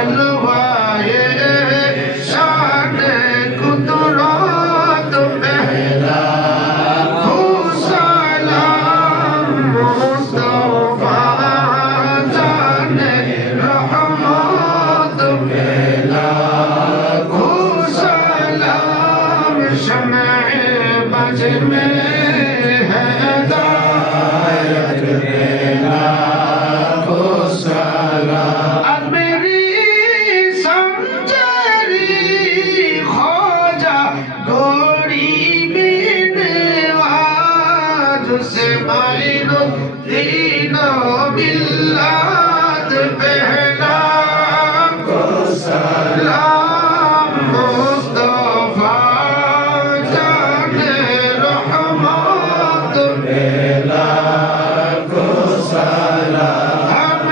जलवाए शान कुदरत पहला सलाम मुस्तफा जाने रहमत पहला सलाम शमए बज में हिदायत पहला सलाम मेरी समझरी खोजा गोरी बिनवाज से मायनो दीनो बिल्लात पहला सलाम मुस्तफा जाने रहमत पहला सलाम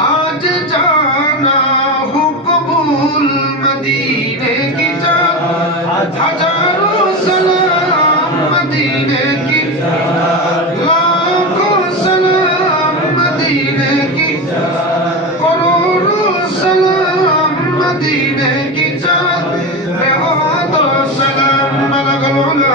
आज जाना हो कबूल मदीने की जा हजारों सलाम मदीने